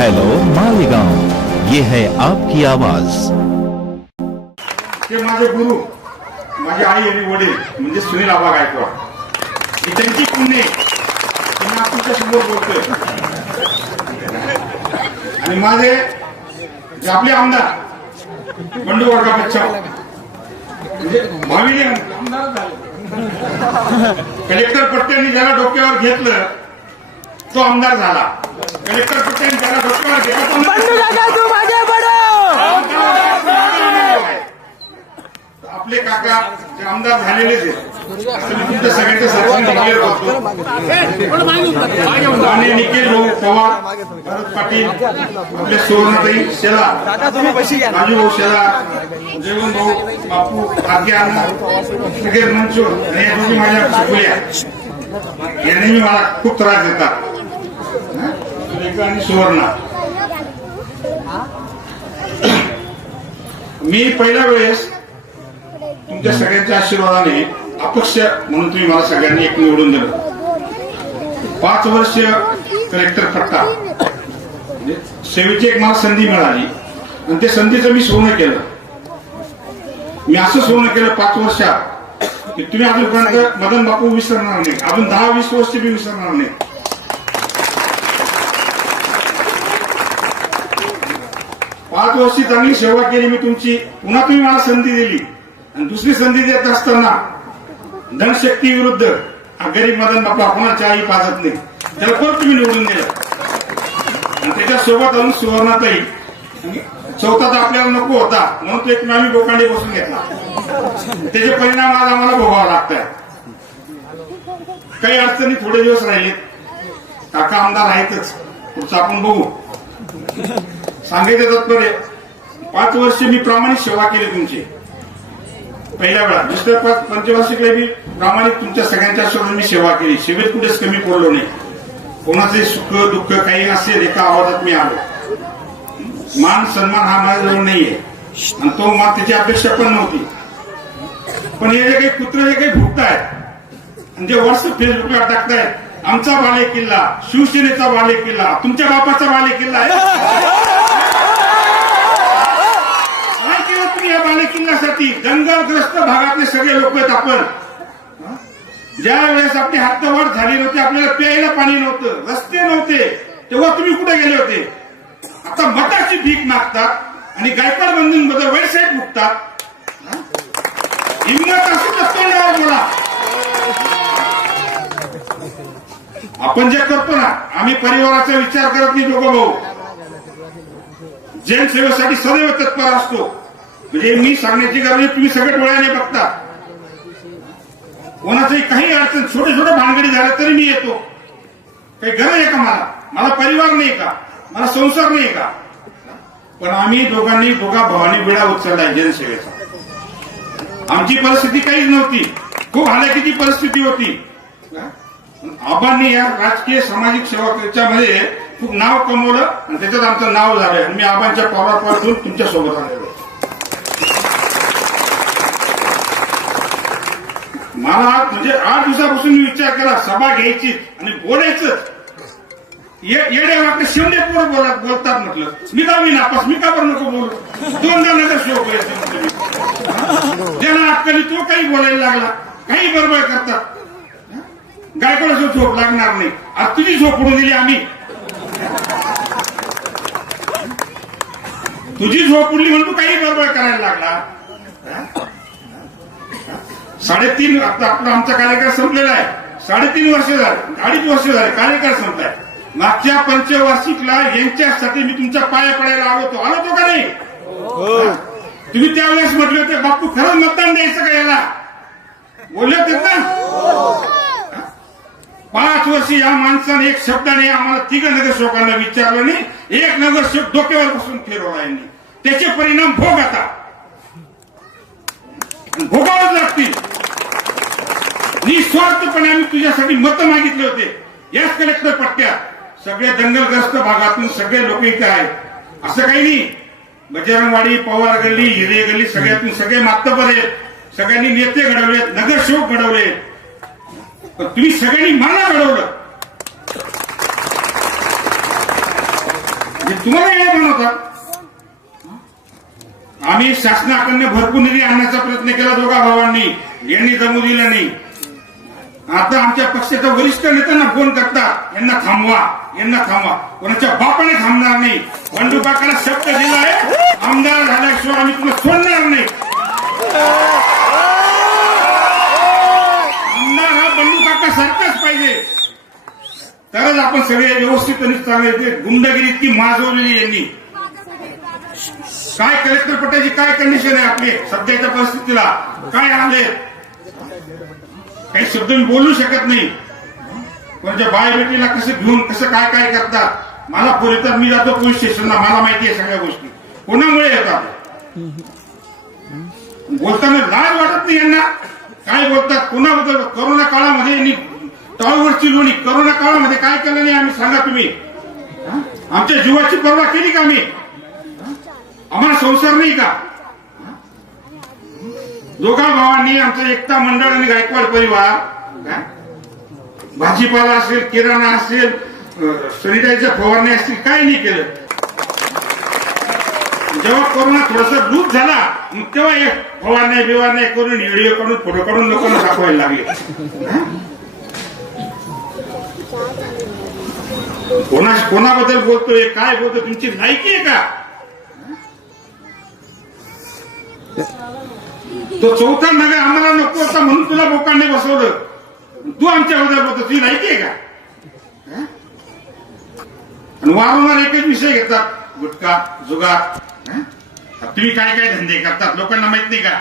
Hello Malegaon ये है आपकी आवाज़। माझे गुरु, माझे आई आणि वडील, म्हणजे सुनील आबा गायकवाड. ही त्यांची तुमच्या समोर बोलतोय. आणि माझे जे आपले आमदार, बंडू वर्गा बच्चाव म्हणजे भावी आमदार झाले. कलेक्टर पट्ट्यांनी ज्याला डोक्यावर घेतलं तो आमदार झाला. कलेक्टर पट्ट्यांनी ज्याला आपले काका जे आमदार झालेले आहेत तुमच्या सगळ्यांच्या साक्षीने declare करतो. माननीय निखिल भाऊ पवार भरत पाटील आपले सुवर्णताई शेला राजू भाऊ शेला जेवण भाऊ बापू आज्ञा सगळे मंचूर आणि या दोन्ही माझ्या सुपुल्या यांनी मला खूप त्रास देतात. सुरेखा आणि सुवर्णा. मी पहिल्या वेळेस तुमच्या सगळ्यांच्या आशीर्वादाने अपक्ष म्हणून तुम्ही मला सगळ्यांनी एक निवडून दिलं. पाच वर्ष कलेक्टर करता सेवेची म्हणजे एक मला संधी मिळाली. आणि त्या संधीचं मी सोनं केलं. मी असं सोनं केलं पाच वर्षात की तुम्ही अजूनपर्यंत मदन बापू विसरणार नाही अजून दहा वीस वर्ष मी विसरणार नाही पाच वर्षी चांगली सेवा केली मी तुमची पुन्हा तुम्ही मला संधी दिली. आणि दुसरी संधी देत असताना धनशक्ती विरुद्ध गरीब मदन बापा कोणाच्या आई पाजत नाही. त्याला परत तुम्ही निवडून दिलं. आणि त्याच्यासोबत अजून सुवर्णाताई. चौथा तर आपल्याला नको होता म्हणून तो एक आम्ही गोकांडी बसून घेतला. त्याचे परिणाम आज आम्हाला भोगावा लागतात काही अडचणी थोडे दिवस राहिले काका आमदार आहेतच. पुढचं आपण बघू. सांगायचं तात्पर्य पाच वर्ष मी प्रामाणिक सेवा केली तुमची. पहिल्या वेळा. दुसऱ्या पाच पंचवार्षिकला मी प्रामाणिक तुमच्या सगळ्यांच्या सोबत मी सेवा केली. सेवेत कुठेच कमी पडलो नाही. कोणाचे सुख दुःख काही असेल एका आवाजात मी आलो. मान सन्मान हा माझ्याजवळ नाहीये. आणि तो मान त्याची अपेक्षा पण नव्हती. पण हे जे काही कुत्र जे काही भुकतायत आणि जे वर्ष फेसबुकला टाकतायत आमचा बाले किल्ला शिवसेनेचा बाले किल्ला तुमच्या बापाचा बाले किल्ला आहे काय केलं तुम्ही या करण्यासाठी दंगलग्रस्त भागातले सगळे लोक आहेत आपण. ज्या वेळेस आपली हद्दवाढ झाली नव्हती आपल्याला प्यायला पाणी नव्हतं रस्ते नव्हते तेव्हा तुम्ही कुठे गेले होते? आता मताची भीक मागतात आणि गायकवाड बंधूंबद्दल वेबसाईट मुकतात हं? हिंमत असेल तोंडावर बोला आपण जे करतो ना आम्ही परिवाराचा विचार करत नाही दोघं भाऊ. जैन सेवेसाठी सदैव तत्पर असतो. म्हणजे मी सांगण्याची गरज तुम्ही सगळे डोळ्याने बघता. कोणाचंही काही अडचण छोटे छोटे भानगडी झाल्या तरी मी येतो. काही गरज आहे का मला? मला परिवार नाही का? मला संसार नाही का? पण आम्ही दोघांनी दोघा भावानी विडा उचललाय जनसेवेचा. आमची परिस्थिती काहीच नव्हती. खूप हालाकीची परिस्थिती होती. आबांनी या राजकीय सामाजिक सेवाच्यामध्ये खूप नाव कमवलं आणि त्याच्यात आमचं नाव झालंय आणि मी आबांच्या पावलापासून तुमच्यासोबत आलेलो आहे. मला म्हणजे आठ दिवसापासून मी विचार केला सभा घ्यायची आणि बोलायचं. येड्या वाटलं शेवडे पोरं बोला बोलतात म्हटलं. मी का मी नापास? मी का बरं नको बोलू? दोनदा नगर सेवक व्हायचं म्हटलं मी. ज्याला अक्कली तो काही बोलायला लागला काही बरोबर करतात. गायकवाड झोप लागणार नाही. आज तुझी झोप उडून दिली आम्ही. तुझी झोप उडली म्हणून तू काही बरोबर करायला लागला. साडेतीन आता आपला आमचा कार्यकाळ संपलेला आहे. साडेतीन वर्ष झाले. अडीच वर्ष झाले कार्यकाळ संपलाय. मागच्या पंचवार्षिकला यांच्यासाठी मी तुमच्या पाया पडायला आलो होतो. आलो होतो का नाही? तुम्ही त्यावेळेस म्हटले होते बापू खरंच मतदान द्यायचं का याला? बोलले होते ना? पाच वर्ष या माणसाने एक शब्दाने आम्हाला तिघ नगरसेवकांना विचारलं नाही. एक नगरसेवक डोक्यावर बसून फिरवला यांनी. त्याचे परिणाम भोग आता. भोगावच लागतील. निस्वार्थपणे आम्ही तुझ्यासाठी मतं मागितले होते. याच कलेक्टर पट्ट्या सगळे दंगलग्रस्त भागातून सगळे लोक इथे आहेत. असं काही नाही. बजरंगवाडी पवार गल्ली हिरे गल्ली सगळ्यातून सगळे मातबर आहेत. सगळ्यांनी नेते घडवलेत नगरसेवक घडवले पण तुम्ही सगळ्यांनी मला घडवलं. तुम्हाला हे बनवतात आम्ही शासनाकडनं भरपूर निधी आणण्याचा प्रयत्न केला दोघा भावांनी. यांनी जमू दिला नाही. आता आमच्या पक्षाच्या वरिष्ठ नेत्यांना फोन करतात यांना थांबवा यांना थांबवा. कोणाच्या बापाने थांबणार नाही. बंडू काकाला शब्द दिला आहे. आमदार झाल्याशिवाय आम्ही तुला सोडणार नाही. आमदार हा बंडू काका सारखाच पाहिजे. तरच आपण सगळे व्यवस्थित आणि चांगले ते गुंडगिरी इतकी माजवलेली यांनी. काय कलेक्टर पटायची काय कंडिशन आहे आपली सध्याच्या परिस्थितीला? काय आले काही शब्द मी बोलू शकत नाही. कोणाच्या बाय बेटीला कसं घेऊन कसं काय काय करतात मला फोन येतात मी जातो पोलीस स्टेशनला मला माहिती आहे सगळ्या गोष्टी. कोणामुळे येतात? बोलताना लाज वाटत नाही यांना. काय बोलतात? कोणाबद्दल? करोना काळामध्ये यांनी टॉवरची लोणी करोना काळामध्ये काय केलं नाही आम्ही? सांगा तुम्ही. आमच्या जीवाची पर्वा केली का आम्ही? आम्हाला संसार नाही का? दोघा भावांनी आमचं एकता मंडळ आणि गायकवाड परिवार भाजीपाला असेल किराणा असेल सॅनिटायझर फवारणी असतील काय नाही केलं. जेव्हा कोरोना थोडासा लूप झाला मग तेव्हा हे फवारण्या बिवारण्या करून व्हिडिओ काढून फोटो काढून लोकांना दाखवायला लागले. कोणा कोणाबद्दल बोलतोय काय बोलतोय तुमची लायकी आहे का? तो चौथा नगर आम्हाला नको होता म्हणून तुला बोकांनी बसवलं. तू आमच्या हृदयात बोलतो तुझी लायकी आहे का? आणि वारंवार एकच विषय घेतात गुटखा जुगार तुम्ही काय काय धंदे करतात लोकांना माहीत नाही का?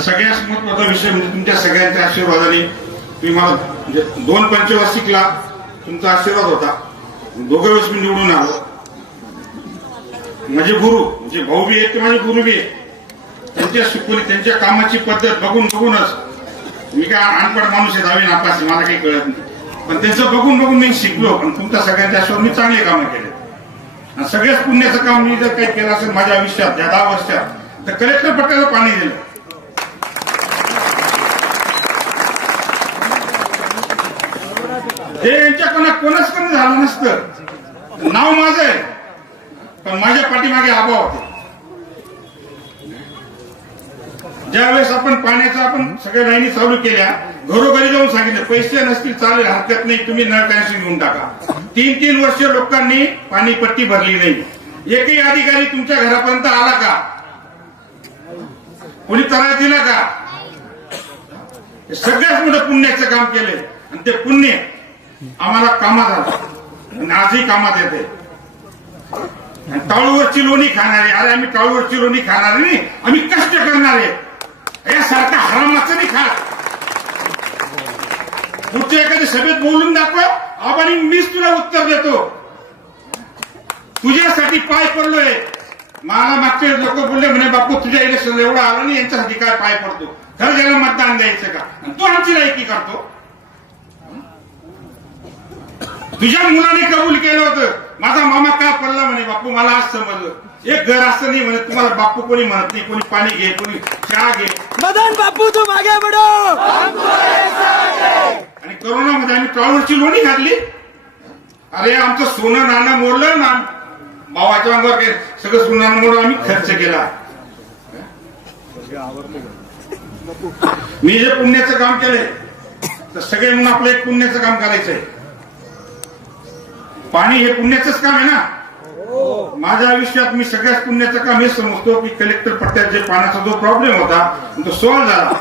सगळ्यात महत्त्वाचा विषय म्हणजे तुमच्या सगळ्यांच्या आशीर्वादाने तुम्ही मला म्हणजे दोन पंचवार्षिकला तुमचा आशीर्वाद होता. दोघं वेळेस मी निवडून आलो. म्हणजे गुरु म्हणजे भाऊ बी आहेत ते माझे गुरु बी आहेत. त्यांच्या शिकवणी त्यांच्या कामाची पद्धत बघून बघूनच. मी काय अनपड माणूस आहे दहावी नापास मला काही कळत नाही. पण त्यांचं बघून बघून मी शिकलो पण तुमच्या सगळ्यांच्या आश्वर मी चांगले कामं केले. आणि सगळ्याच पुण्याचं काम मी जर काही केलं असेल माझ्या आयुष्यात या दहा वर्षात तर कलेक्टर पट्ट्याला पाणी दिलं. हे यांच्याकडनं कोणाच कमी झालं नसतं. नाव माझं आहे. पण माझ्या पाठीमागे आबा होते. ज्यावेळेस आपण पाण्याचा आपण सगळ्या लाईनी चालू केल्या घरोघरी जाऊन सांगितलं पैसे नसतील चालेल हरकत नाही तुम्ही नळ कनेक्शन घेऊन टाका. तीन तीन वर्ष लोकांनी पाणीपट्टी भरली नाही. एकही अधिकारी तुमच्या घरापर्यंत आला का? कोणी त्रास दिला का? हे सगळ्यात मोठं पुण्याचं काम केले आणि ते पुण्य आम्हाला कामात आलं. आणि आजही कामात येते. टाळूवरची लोणी खाणारे. अरे आम्ही टाळूवरची लोणी खाणारे नाही. आम्ही कष्ट करणारे. यासारखा हरामाचं नाही खात. पुढच्या एखाद्या सभेत बोलून दाखव. आबानी मीच तुला उत्तर देतो. तुझ्यासाठी पाय पडलोय. मला मागचे लोक बोलले म्हणे बापू तुझ्या इलेक्शन एवढं आलं नाही यांच्यासाठी काय पाय पडतो? खरं त्याला मतदान द्यायचं का? तो तू आमची लायकी करतो. तुझ्या मुलाने कबूल केलं होतं. माझा मामा का पडला म्हणे बापू मला आज समजलं. एक घर असं नाही म्हणे तुम्हाला बापू कोणी म्हणत नाही कोणी पाणी घे कोणी चहा घे. मदन बापू तुम आगे बढ़ो आणि करोनामध्ये आम्ही टॉवरची लोणी घातली. अरे आमचं सोनं नाणं मोडलं ना. भावाच्या अंगावर सगळं सोनं मोडून आम्ही खर्च केला. मी जे पुण्याचं काम केलंय तर सगळे म्हणून आपलं एक पुण्याचं काम करायचंय. पाणी हे पुण्याचंच काम आहे ना? माझ्या आयुष्यात मी सगळ्यात पुण्याचं काम हे समजतो की कलेक्टर पट्ट्यात जे पाण्याचा जो प्रॉब्लेम होता तो सॉल्व्ह झाला.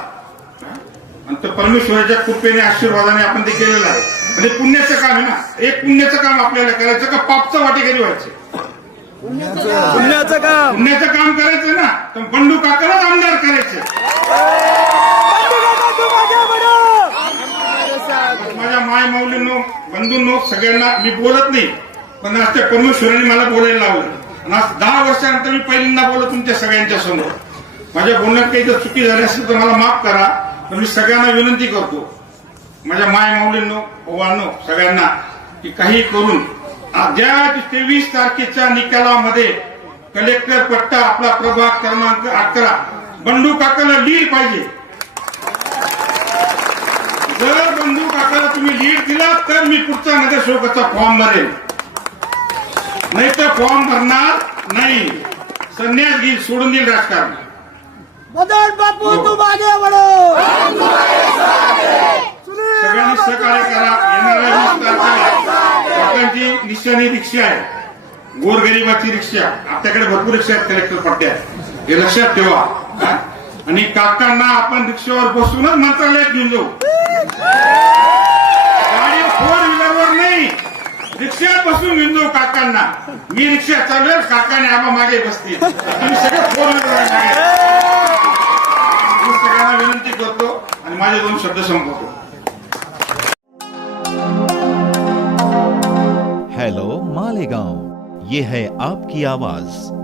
आणि तो परमेश्वराच्या कृपेने आशीर्वादाने आपण ते केलेलं आहे. म्हणजे पुण्याचं काम आहे ना? एक पुण्याचं काम आपल्याला करायचं का पापचं वाटेकरी व्हायचं? पुण्याचं काम. पुण्याचं काम करायचं ना? तर बंडू काकालाच आमदार करायचं बंडू काका तुम आगे बढ़ो माझ्या माय माऊलींनो बंधूंनो सगळ्यांना मी बोलत नाही पण आज त्या परमेश्वराने मला बोलायला लावलं. आणि आज दहा वर्षानंतर मी पहिल्यांदा बोलत तुमच्या सगळ्यांच्या समोर. माझ्या बोलण्यात काही जर चुकी झाली असेल तर मला माफ करा पण मी सगळ्यांना विनंती करतो. माझ्या माय माऊलींनो ओवांनो सगळ्यांना की काही करून ज्या तेवीस तारखेच्या निकालामध्ये कलेक्टर पट्टा आपला प्रभाग क्रमांक अकरा बंडू काकाला लीड पाहिजे. जर बंधू काकाला तुम्ही लीड दिला तर मी पुढचा नगरसेवकाचा फॉर्म भरेल नाही तर फॉर्म भरणार नाही. संन्यास घेईल सोडून देईल राजकारण. मदन बापू आगे बढ़ो सुनील सगळ्यांनी सहकार्य करा. येणाऱ्या निशाणी रिक्षा आहे. गोरगरिबाची रिक्षा. आपल्याकडे भरपूर रिक्षा आहेत कलेक्टर पट्ट्या हे लक्षात ठेवा. हा? आणि काकांना आपण रिक्षावर बसूनच मंत्रालयात घेऊन जाऊ. फोर फोर विनंती शब्द हेलो मालेगांव ये है आपकी आवाज़.